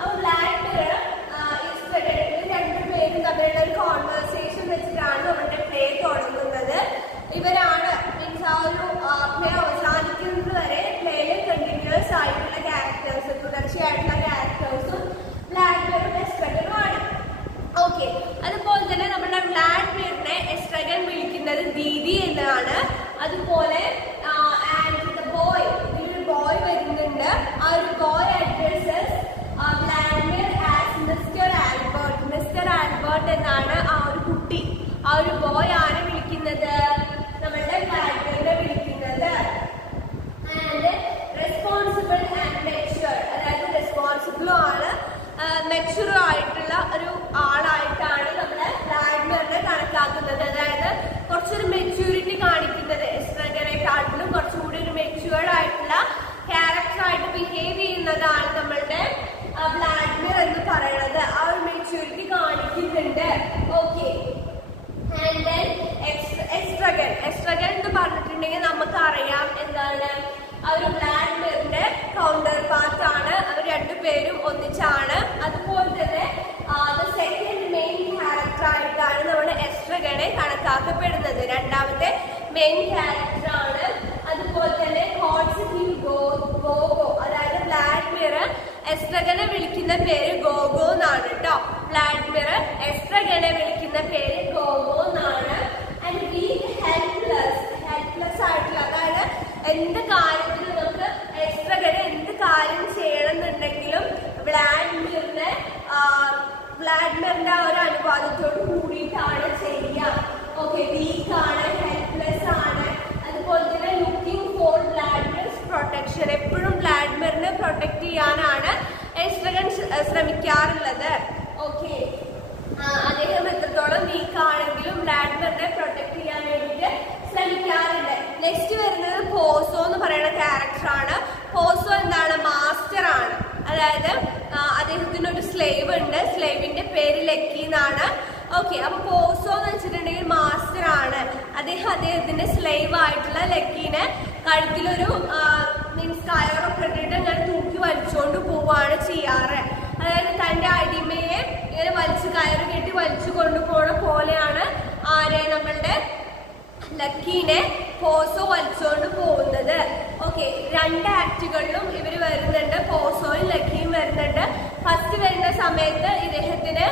അപ്പോൾ വ്ളാഡിമിർ രണ്ടുപേരും തമ്മിലുള്ള ഒരു കോൺവെർസേഷൻ വെച്ചിട്ടാണ് നമ്മുടെ പ്ലേ തുടങ്ങുന്നത്. ഇവരാണ് മീൻസ് ആ ഒരു പ്ലേ അവസാനിക്കുന്നത് വരെ പ്ലേയിൽ കണ്ടിന്യൂസ് ആയിട്ടുള്ള ക്യാരക്ടേഴ്സ്, തുടർച്ചയായിട്ടുള്ള ക്യാരക്ടേഴ്സും വ്ളാഡിമിറും എസ്ട്രഗനുമാണ്. ഓക്കെ, അതുപോലെ തന്നെ നമ്മുടെ വ്ളാഡിമിറിനെ എസ്ട്രഗൻ വിളിക്കുന്നത് ദീദി എന്നാണ്. അതുപോലെ ബോയ്, ഇതിലൊരു ബോയ് വരുന്നുണ്ട്. ആ ഒരു boy addresses Vladimir as mister Albert. Mister Albert എന്നാണ് ആ ഒരു കുട്ടി, ആ ഒരു ബോയ് ആണ് വിളിക്കുന്നത്, നമ്മളുടെ വ്ളാഡിമിറിനെ വിളിക്കുന്നത്. ആൻഡ് റെസ്പോൺസിബിൾ ആൻഡ് മെച്യൂർ, അതായത് റെസ്പോൺസിബിളും ആണ് മെച്യൂറും ആയിട്ടുള്ള ഒരു ആളായിട്ടാണ് നമ്മുടെ വ്ളാഡിമിറിനെ കണക്കാക്കുന്നത്. അതായത് കുറച്ചൊരു മെച്യൂരിറ്റി കാണിക്കുന്നത്, എസ്ട്രഗനെക്കാട്ടിലും കുറച്ചുകൂടി ഒരു മെച്യൂർഡ് ആയിട്ടുള്ള ക്യാരക്ടറായിട്ട് ബിഹേവ് ചെയ്യുന്നതാണ് നമ്മളുടെ വ്ളാഡിമിർ എന്ന് പറയുന്നത്. ആ ഒരു മെച്യൂരിറ്റി കാണിക്കുന്നുണ്ട്. Okay, and then Estragon. Estragon എന്ന് പറഞ്ഞിട്ടുണ്ടെങ്കിൽ നമുക്കറിയാം എന്താണ്, ആ ഒരു വ്ളാഡിമിറിന്റെ കൗണ്ടർ പാർട്ട് ആണ്. അവർ രണ്ടുപേരും ഒന്നിച്ചാണ്. അതുപോലെ തന്നെ സെക്കൻഡ് മെയിൻ ക്യാരക്ടർ ആയിട്ടാണ് നമ്മുടെ എസ്ട്രഗനെ കണക്കാക്കപ്പെടുന്നത്. രണ്ടാമത്തെ മെയിൻ ക്യാരക്ടർ ആണ്. അതുപോലെ തന്നെ ഗോഗോ, അതായത് വ്ളാഡിമിർ എസ്ട്രഗനെ വിളിക്കുന്ന പേര് ഗോഗോ എന്നാണ് കേട്ടോ. വ്ളാഡിമിർ എസ്ട്രഗനെ വിളിക്കുന്ന പേര് ഗോഗോ എന്നാണ്. ആൻഡ് വീക്ക്, ഹെൽപ്ലെസ് ആയിട്ടുള്ള, അതായത് എന്ത് കാര്യത്തിലും നമുക്ക് എസ്ട്രഗനെ എന്ത് കാര്യം ചെയ്യണമെന്നുണ്ടെങ്കിലും വ്ളാഡിമിറിന്റെ ആ ഒരു അനുവാദത്തോട് കൂടിയിട്ടാണ് ചെയ്യുക. ഓക്കെ, വീക്ക് ആണ്, ഹെൽപ്ലെസ് ആണ്. അതുപോലെ തന്നെ ലുക്കിംഗ് ഫോർ വ്ളാഡിമിർസ് പ്രൊട്ടക്ഷൻ, എപ്പോഴും വ്ളാഡിമിറിനെ പ്രൊട്ടക്ട് ചെയ്യാനാണ് എസ്ട്രഗൻ ശ്രമിക്കാറുള്ളത്. ഓക്കെ, അദ്ദേഹം എത്രത്തോളം വീക്ക് ആണെങ്കിലും വ്ളാഡിമിറിനെ പ്രൊട്ടക്ട് ചെയ്യാൻ വേണ്ടിയിട്ട് ശ്രമിക്കാറുണ്ട്. നെക്സ്റ്റ് വരുന്നത് പോസോ എന്ന് പറയുന്ന ക്യാരക്ടറാണ്. പോസോ എന്താണ്, മാസ്റ്റർ ആണ്. അതായത് അദ്ദേഹത്തിന് ഒരു സ്ലേവ് ഉണ്ട്, സ്ലേവിന്റെ പേര് ലക്കി എന്നാണ്. ഓക്കെ, അപ്പൊ പോസോ എന്ന് വെച്ചിട്ടുണ്ടെങ്കിൽ മാസ്റ്റർ ആണ്. അദ്ദേഹത്തിന്റെ സ്ലേവ് ആയിട്ടുള്ള ലക്കീനെ കഴുത്തിലൊരു മീൻസ് കയറൊക്കെ ഇട്ടിട്ട് ഇങ്ങനെ തൂക്കി വലിച്ചുകൊണ്ട് പോവാണ് ചെയ്യാറ്. അതായത് തന്റെ അടിമയെ ഇങ്ങനെ കയറ് കെട്ടി വലിച്ചു കൊണ്ടുപോണ പോലെയാണ് നമ്മളുടെ ലക്കീനെ പോസോ വലിച്ചുകൊണ്ട് പോകുന്നത്. ഓക്കെ, രണ്ട് ആക്ടുകളിലും ഇവർ വരുന്നുണ്ട്, പോസോയും ലക്കിയും വരുന്നുണ്ട്. ഫസ്റ്റ് വരുന്ന സമയത്ത് ഇദ്ദേഹത്തിന്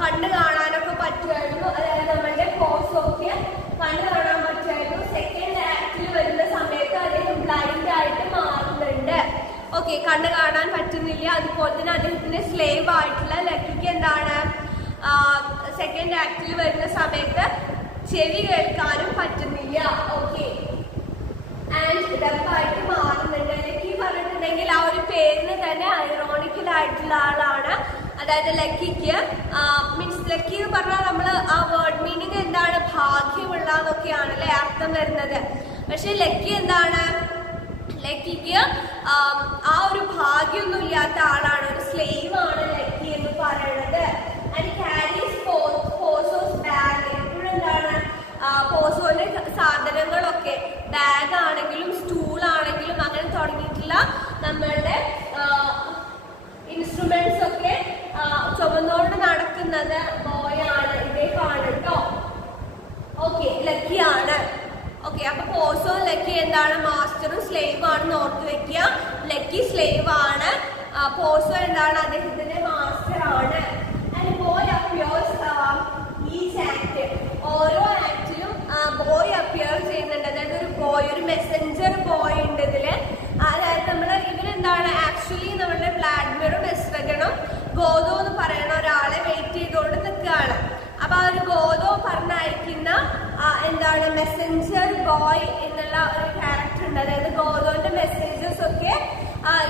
കണ്ണ് കാണാനൊക്കെ പറ്റുമായിരുന്നു, അതായത് നമ്മളുടെ പോസോക്ക് കണ്ണ് കാണാൻ പറ്റുമായിരുന്നു. സെക്കൻഡ് ആക്ടിൽ വരുന്ന സമയത്ത് അദ്ദേഹം ബ്ലൈൻഡ് ആയിട്ട് മാറുന്നുണ്ട്. ഓക്കെ, കണ്ണ് കാണാൻ പറ്റുന്നില്ല. അതുപോലെ തന്നെ അദ്ദേഹത്തിന്റെ സ്ലേവ് ആയിട്ടുള്ള ലക്കിക്ക് എന്താണ്, സെക്കൻഡ് ആക്ടിൽ വരുന്ന സമയത്ത് ചെവി കേൾക്കാനും പറ്റുന്നില്ല. ഓക്കെ, ആൻഡ് ഡെഫായിട്ട് മാറുന്നുണ്ട്. ലക്കി പറഞ്ഞിട്ടുണ്ടെങ്കിൽ ആ ഒരു പേരിന് തന്നെ ഐറോണിക്കൽ ആയിട്ടുള്ള ആളാണ്. അതായത് ലക്കിക്ക് മീൻസ് ലക്കി എന്ന് പറഞ്ഞാൽ നമ്മൾ ആ വേർഡ് മീനിങ് എന്താണ്, ഭാഗ്യമുള്ള എന്നൊക്കെയാണ് അല്ലെ അർത്ഥം വരുന്നത്. പക്ഷെ ലക്കി എന്താണ്, ലക്കിക്ക് ആ ഒരു ഭാഗ്യമൊന്നും ഇല്ലാത്ത ആളാണ്, ഒരു സ്ലേവ് ആണ് ലക്കി എന്ന് പറയുന്നത്. ആൻഡ് ക്യാരീസ് പോസോസ് ബാഗ്, എപ്പോഴും എന്താണ് പോസോന്റെ സാധനങ്ങളൊക്കെ, ബാഗ് ആണെങ്കിലും സ്റ്റൂൾ ആണെങ്കിലും അങ്ങനെ തുടങ്ങിയിട്ടുള്ള നമ്മളുടെ ഇൻസ്ട്രുമെന്റ്സ് ഒക്കെ ചുമന്നുകൊണ്ട് നടക്കുന്നത് ബോയാണ്, ഇദ്ദേഹമാണ് കേട്ടോ. ഓക്കെ, ലക്കിയാണ്. ഓക്കെ, അപ്പൊ പോസോ ലക്കി എന്താണ്, മാസ്റ്ററും സ്ലേവ് ആണെന്ന് ഓർത്ത് വെക്കുക. ലക്കി സ്ലേവ് ആണ്, പോസോ എന്താണ്, അദ്ദേഹത്തിന്റെ മാസ്റ്റർ ആണ്. And boy appears each act, ഓരോ ആക്ടിലും ബോയ് അപ്പിയർ ചെയ്യുന്നുണ്ട്. അതായത് ഒരു ബോയ്, ഒരു മെസ്സഞ്ചർ ബോയ് ഉണ്ട് ഇതില്. അതായത് ഇവരെന്താണ് ആക്ച്വലി നമ്മളുടെ വ്ളാഡിമിറും എസ്ട്രഗനും ഗോദോ എന്ന് പറയുന്ന ഒരാളെ വെയിറ്റ് ചെയ്തുകൊണ്ട് നിൽക്കുകയാണ്. അപ്പൊ ആ ഒരു ഗോദോ പറഞ്ഞയക്കുന്ന എന്താണ് മെസ്സഞ്ചർ ബോയ് എന്നുള്ള ഒരു ക്യാരക്ടർ ഉണ്ട്. അതായത് ഗോദോന്റെ മെസ്സേജസ് ഒക്കെ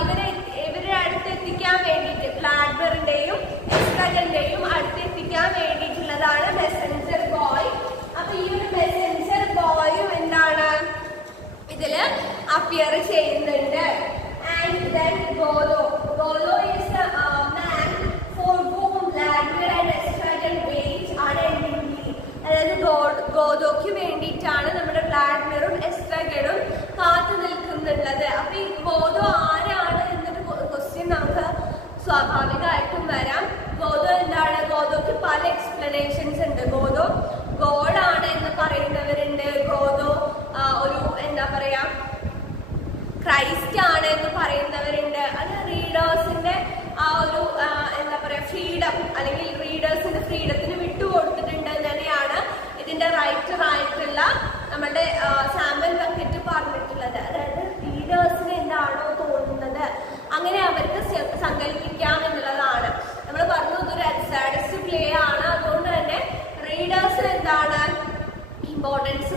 ഇവരുടെ അടുത്തെത്തിക്കാൻ വേണ്ടിയിട്ട്, വ്ളാഡിമിറിന്റെയും എസ്ട്രഗന്റെയും അടുത്തെത്തിക്കാൻ വേണ്ടിയിട്ടുള്ളതാണ് മെസ്സഞ്ചർ ബോയ്. അപ്പൊ ഈ ഒരു മെസ്സഞ്ചർ ബോയും എന്താണ് ഇതില് അപ്പിയർ ചെയ്യുന്നുണ്ട്. And then Godot is the man four whom Vladimir and Estragon wait unendingly. അതായത് ഗോദോക്ക് വേണ്ടിയിട്ടാണ് നമ്മുടെ വ്ളാഡിമിറും എസ്ട്രഗനും കാത്തു നിൽക്കുന്നുള്ളത്. അപ്പൊ ഈ ഗോദോ ആരാണ് എന്നൊരു ക്വസ്റ്റ്യൻ നമുക്ക് സ്വാഭാവികമായിട്ടും വരാം. ഗോതോ എന്താണ്? ഗോതോക്ക് പല എക്സ്പ്ലനേഷൻസ് ഉണ്ട്. ഗോതോ ഗോഡാണ് എന്ന് പറയുന്നവരുണ്ട്. ഗോതോ ഒരു എന്താ പറയാ ക്രൈസ്റ്റ് ആണ് എന്ന് പറയുന്നവരുണ്ട്. അത് റീഡേഴ്സിന്റെ ആ ഒരു എന്താ പറയാ ഫ്രീഡം അല്ലെങ്കിൽ റീഡേഴ്സിന്റെ ഫ്രീഡത്തിന് വിട്ടുകൊടുത്തിട്ടുണ്ട് തന്നെയാണ് ഇതിന്റെ റൈറ്റർ ആയിട്ടുള്ള നമ്മുടെ സാമുവൽ ബക്കറ്റ് പറഞ്ഞിട്ടുള്ളത്. അതായത് റീഡേഴ്സിന് എന്താണോ തോന്നുന്നത് അങ്ങനെ അവർക്ക് സങ്കല്പിക്കാം എന്നുള്ളതാണ്. നമ്മൾ പറഞ്ഞു ഇതൊരു അഡ്സാഡിസ്റ്റ് പ്ലേ ആണ്. അതുകൊണ്ട് തന്നെ റീഡേഴ്സിന് എന്താണ് ഇമ്പോർട്ടൻസ്